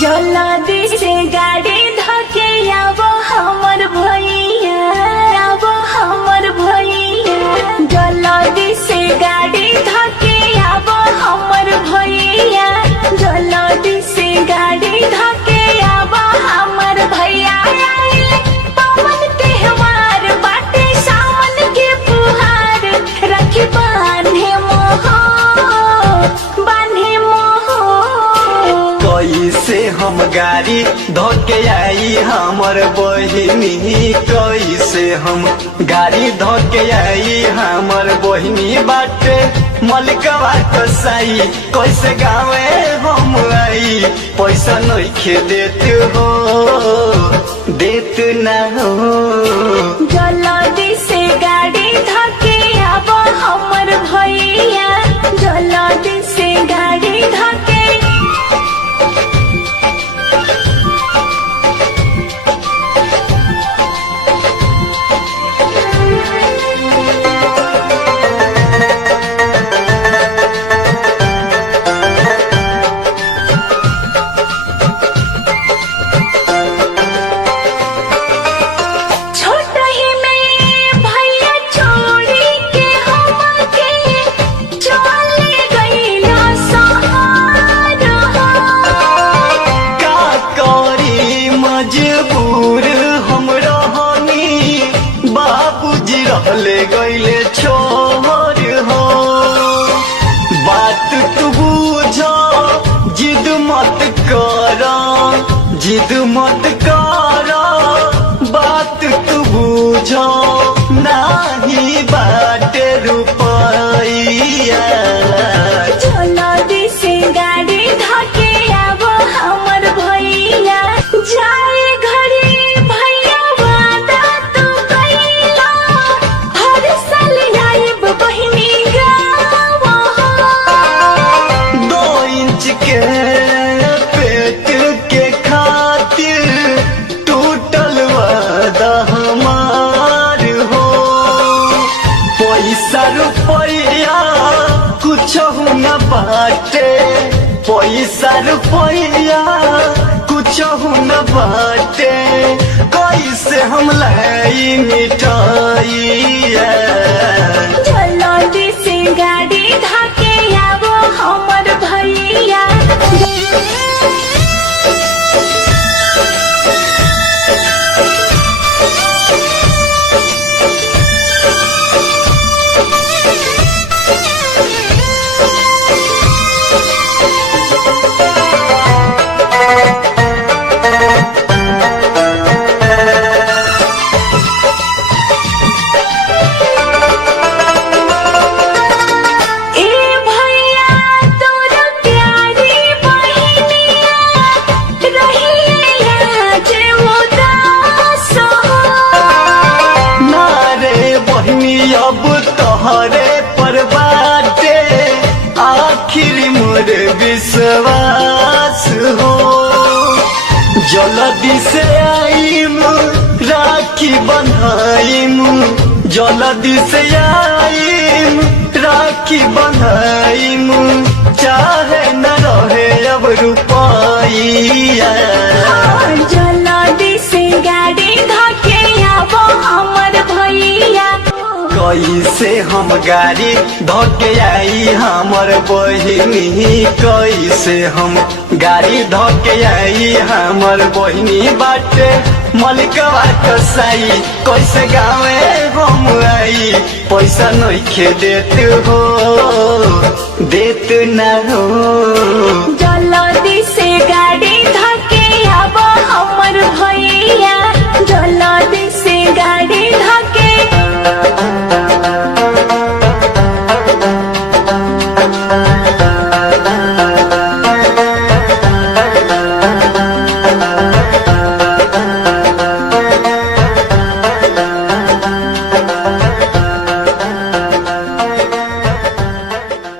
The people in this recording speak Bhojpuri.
जल्दी से गाड़ी धके आबो हमर भैया, आबो हमर भैया। जल्दी से गाड़ी धके आबो हमर भैया, जल्दी से गाड़ी धके आबो हमर भैया। पवन त्योहार बाटे सावन के फुहार, रखी बांधे मोह, बांधे मोह। कैसे हम गाड़ी धोके आई हमर बहिनी, कैसे हम गाड़ी धोके आई हमर बहिनी बाटे मलिकवा कसाई। कैसे गावे हम आई पैसा नइखे देत हो, देत ना हो। जल्दी से गाड़ी धके आबो हमर भैया, जल्दी से गाड़ी धके। ले गईले छोर हो, बात तू बुझो, जिद मत करो, जिद मत करो, बात तू बुझो, नाही बाटे रुपैया। जल्दी से गाड़ी धके आबो हमर भैया, जाए घरे भैया वादा तू कइला, हर साल आइब बहिनी गाँव। 2 इंच के पेट के खातिर टूटल वादा हमार हो। पैसा रुपया कुछ न बाटे, पैसा रुपया कुछ न बाटे। कैसे हम लाई मिठाइया। जल्दी से गाड़ी धके आबो हमर भैया। अब तोहरे पर बाटे आखिर मोर विश्वास हो। जल्दी से आईम राखी बंधाईम, जल्दी से आईम राखी बंधाईम। चाहे न रहे अब रुपैया। जल्दी से गाड़ी धके आबो हमर भैया। कैसे हम गाड़ी धोके आई हमर बहिनी, कैसे हम गाड़ी धोके आई हमर बहिनी बाटे मलिकवा कसाई। कैसे गावे हम आई पैसा नइखे देत हो, देत ना हो।